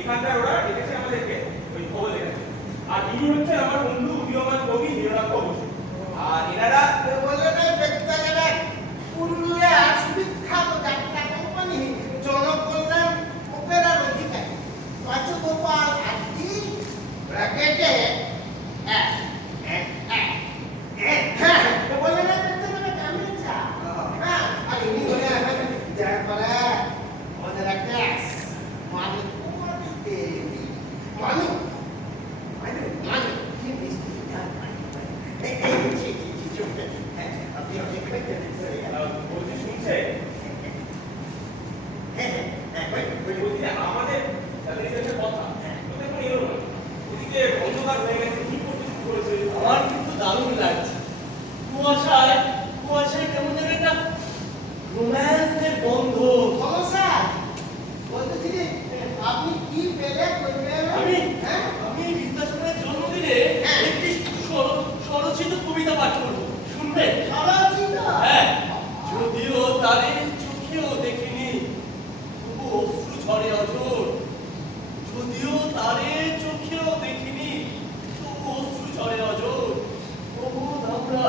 এখানকার ওরা ডেকেছে আমাদেরকে ওই খবর লেখাতে। আর ইনি হচ্ছেন আমার বন্ধু উদীয়মান কবি নীলরক্ষ বসু। আর এনারা বললে না ব্যক্তিগত পুরুলিয়া সুবিখ্যাত যাত্রা কোম্পানি জনকল্যাণ অপেরার অধিকারী রাজগোপাল আদি ব্র্যাকেটে বললে না ব্যক্তিগত কেমন চা হ্যাঁ আর ইনি বলে যার পরে আমাদের একটা মানি মানি মানি মানি কি মিষ্টি বলছি শুনছে আমাদের তাদের একটা কথা তোদের কোনো এলো না ওদিকে অন্ধকার হয়ে গেছে কি করতে শুরু করেছে। আমার কিন্তু দারুণ লাগছে। কুয়াশায় কুয়াশায় কেমন যেন একটা রোম্যান্সের গন্ধ। সমস্যা বলতেছি যে আপনি কি পেলে করবেন আমি বিদ্যাসাগরের জন্মদিনে একটি স্বরচিত কবিতা পাঠ করব, শুনবে? স্বরচিত? হ্যাঁ, যদিও তারে চোখেও দেখিনি তবু অশ্রু ঝরে অঝোর। যদিও তারে চোখেও দেখিনি তবু অশ্রু ঝরে অঝোর। তবু আমরা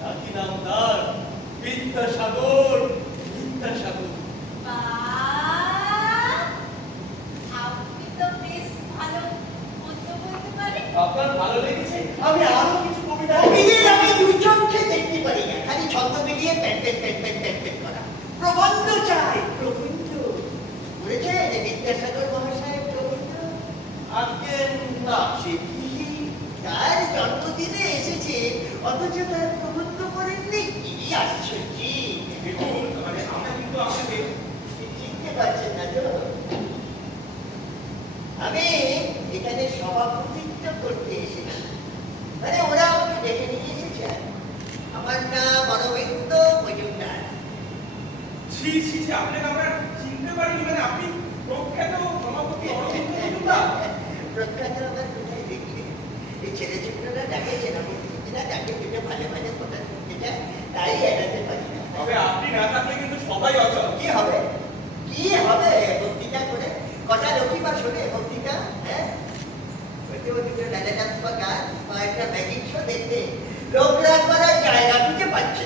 ডাকি নাম তার বিদ্যাসাগর, বিদ্যাসাগর। আপনার ভালো লেগেছে? আমি আরো কিছু কবিতা আমি দুই চোখে দেখতে পারি না, খালি ছন্দ মিলিয়ে প্যাট করা। প্রবন্ধ চাই, প্রবন্ধ বলেছে যে বিদ্যাসাগর মহাশয় প্রবন্ধ আজকে না। সে কি তার জন্মদিনে এসেছে অথচ তার প্রবন্ধ করেননি? কি আশ্চর্য! দেখুন মানে আমরা কিন্তু আপনাকে চিনতে পারছেন না তো? আমি এখানে সভাপতিত্ব করতে এসেছি, মানে ওরা আমাকে ডেকে নিয়ে এসেছে। আমার নাম অরবিন্দ মজুমদার। ছি ছি ছি আপনাকে আমরা চিনতে পারিনি মানে আপনি প্রখ্যাত সভাপতি অরবিন্দ মজুমদার। প্রখ্যাত আমার কোথায় দেখলে? এই ছেলে ছোটরা ডাকে সেনাপতিরা ডাকে যেটা ভালো ভালো কথা শুনতে চায়, তাই এড়াতে পারি না। তবে আপনি না থাকলে কিন্তু সবাই অচল। কি হবে? কি হবে বক্তৃতা করে? কটা লোকই বা শোনে বক্তৃতা? হ্যাঁ, দুটো ডালা চাপা গান বা একটা ম্যাজিক শো দেখতে লোকরা করার জায়গা খুঁজে পাচ্ছে।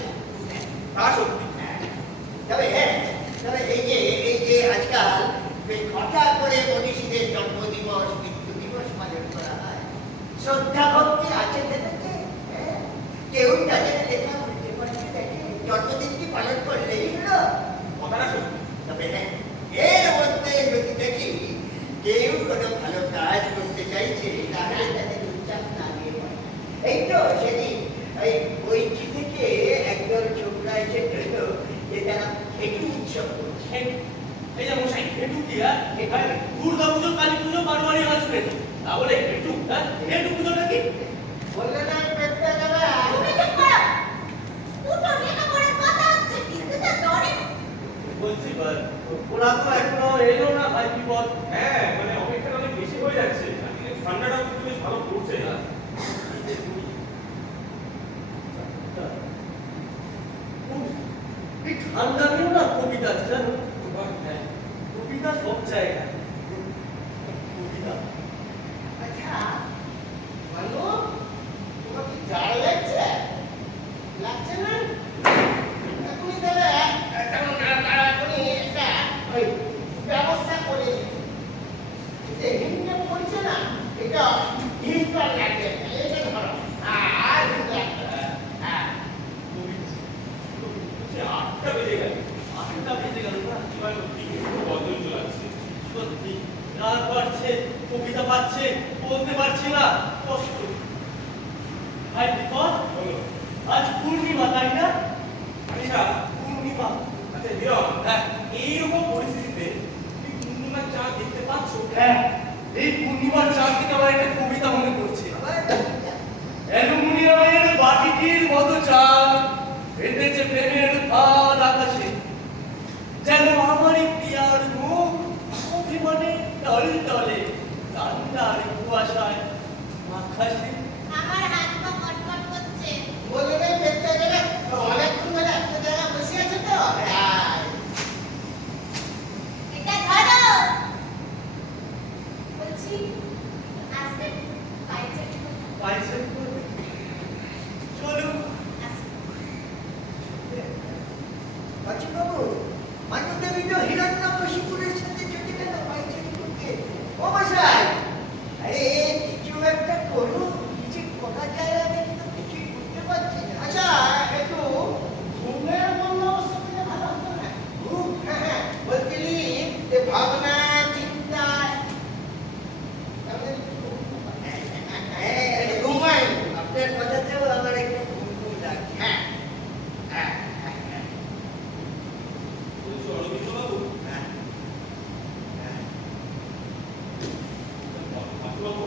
তা সত্যি। তবে এই যে আজকাল বেশ হঠাৎ করে মনীষীদের জন্মদিবস মৃত্যু দিবস পালন করা হয়, শ্রদ্ধা ভক্তি আছে ভেবেছে। কেউ তাদের লেখা উল্টে পাল্টে দেখে, জন্মদিনটি পালন করলেই হলো। কথাটা সত্যি। তবে হ্যাঁ, এর মধ্যে যদি দেখি কেউ কোনো ভালো কাজ করতে চাইছে, তাহলে তাদের উচ্চাপ না দিয়ে হয়। এই তো সেদিন ওই বইটি থেকে একদল ছোকরা এসে বলল যে তারা হেঁটু উৎসব করছে। এই যে মশাই হেঁটু কি? এখানে দুর্গা পুজো, কালী পুজো, বারোয়ারি আসবে, তাহলে হেঁটু হেঁটু পুজোটা কি? বললে না পেটটা যাবে। বলছি ওরা তো এখনো এলো না ভাই, কি বল? হ্যাঁ মানে অপেক্ষা অনেক বেশি হয়ে যাচ্ছে। আজকে ঠান্ডাটাও কিন্তু বেশ ভালো পড়ছে। এই ঠান্ডা নিয়েও না কবিতা আছে জানো? কবিতা সব জায়গায় কবিতা। আচ্ছা ভালো, তোমার কি জ্বর লাগছে? লাগছে না? এখনই তাহলে তাড়াতাড়ি একটা ওই ব্যবস্থা করে দিচ্ছি। হিমটা পড়ছে না, এটা হিমটা লাগবে, এটা ধরো আর আটটা বেজে গেল। আটটা বেজে গেল না? এবার দিকে একটু বদল চলাচ্ছে। সত্যি রাত বাড়ছে, কবিতা পাচ্ছে, বলতে পারছি না, কষ্ট। ভাই বিপদ, আজ পূর্ণিমা তাই না? আচ্ছা পূর্ণিমা। আচ্ছা বিরল, হ্যাঁ এইরকম পরিস্থিতিতে তুমি পূর্ণিমার চাঁদ দেখতে পাচ্ছ? হ্যাঁ, এই পূর্ণিমার চাঁদ থেকে আমার একটা কবিতা মনে পড়ছে। অ্যালুমিনিয়ামের বাটিটির মতো চাঁদ বেঁধেছে প্রেমের ফাঁদ আকাশে, যেন আমারই প্রিয়ার মুখ অভিমানে টল টলে ঠান্ডার কুয়াশায় আকাশে। আমার হাত পা কটকট করছে। বললে না পেটটা যাবে। অনেকক্ষণ ধরে একটা জায়গায় বসে আছে তো। এটা ধরো। হিরণ্যকশিপুরের সাথে চলে গেল পায়চারি করতে। ও মশাই, আরে কিছু একটা করুন, কিছু করা যায়, আমি কিন্তু কিছুই বুঝতে পারছি না। আচ্ছা, একটু ঘুমের বন্দোবস্ত করলে ভালো হতো না? ঘুম? হ্যাঁ, হ্যাঁ, বলছিলি যে ভাবনা চিন্তা ঘুমাই। আপনার কথাতেও আমার একটু ঘুম ঘুম লাগছে। হ্যাঁ, হ্যাঁ, হ্যাঁ, হ্যাঁ, বলছি অরবিন্দ বাবু, হ্যাঁ, হ্যাঁ। বাবু,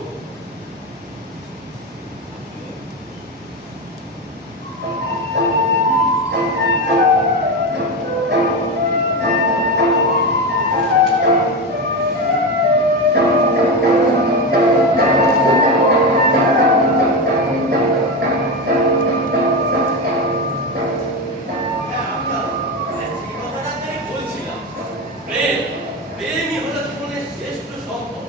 হ্যাঁ, সেই কথাটা আপনাকে বলছিলাম। প্রেমই হলো জীবনের শ্রেষ্ঠ সম্পদ।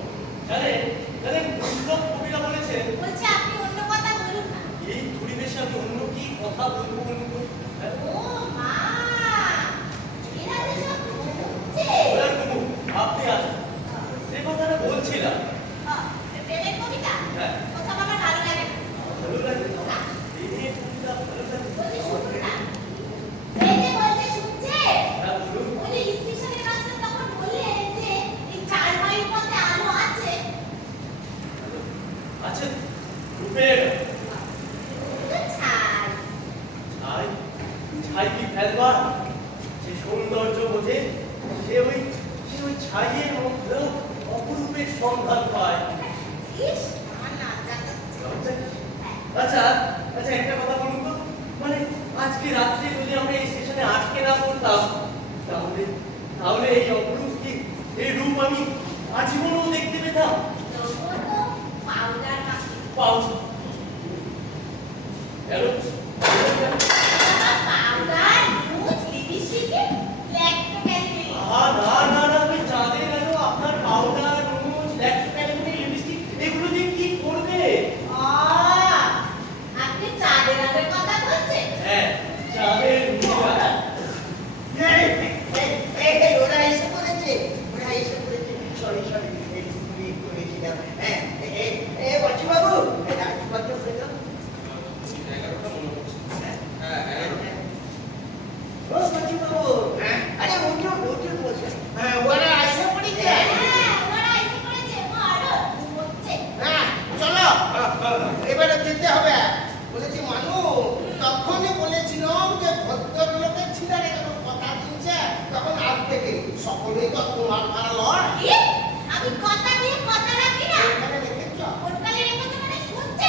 জানেন পুস্তক কবিরা বলেছেন, বলছি আপনি অন্য কথা বলুন না। এই পরিবেশে আমি অন্য কি কথা বলবো বলুন তো? হ্যাঁ? ও মা, এরা যে সব ঘুমছে। ওরা ঘুমুক, আপনি আসুন। যে কথাটা বলছিলাম, প্রেমের কবিতা হ্যাঁ। ওসব আমার ভালো লাগে না। ভালো লাগে না? এই নিয়ে কবিতা ভালো লাগে? বলছি শুনুন না, এই যে বলছে শুনছে, হ্যাঁ, বলুন। ওই যে স্টেশনের মাস্টার তখন বললেন যে এই 4 মাইল পথে আলো আছে। আচ্ছা, রূপের তো ছাই। ছাই, ছাই কি ফেলবার? যে সৌন্দর্য বোঝে, সে ওই ছাইয়ের মধ্যেও অপরূপের সন্ধান পায়। ইস, আমার লজ্জা করছে। আচ্ছা আচ্ছা, একটা কথা বলুন তো, মানে আজকে রাত্রে যদি আমরা এই স্টেশনে আটকে না পড়তাম, তাহলে এই অপরূপ কি, এই রূপ আমি আজীবনও দেখতে পেতাম। তবুও তো পাউডার মাখি। পাও কেন? পাউডার, মুছ, লিপস্টিকে, ব্ল্যাক ক্যান্ডি। না না না, আমি জানি না তো আপনার পাউডার, নুজ, লিপস্টিক এগুলো দিয়ে কি করবে? আপনি চাঁদের আলোর কথা বলছেন? হ্যাঁ, চাঁদের মুখা। ওরা এসে পড়েছে, ওরা এসে পড়েছে। সরি সরি, একটু ভুল করেছিলাম। হ্যাঁ, বাচ্চু বাবু, কত করে দাও? 11টা মনে হচ্ছে। হ্যাঁ, 11টা। ও বাচ্চু বাবু, আরে উঠুন উঠুন, বসে। হ্যাঁ, ওরা এসে পড়েছে। হ্যাঁ, ওরা এসে পড়েছে, ও আরো ঘুমোচ্ছে। হ্যাঁ, চলো।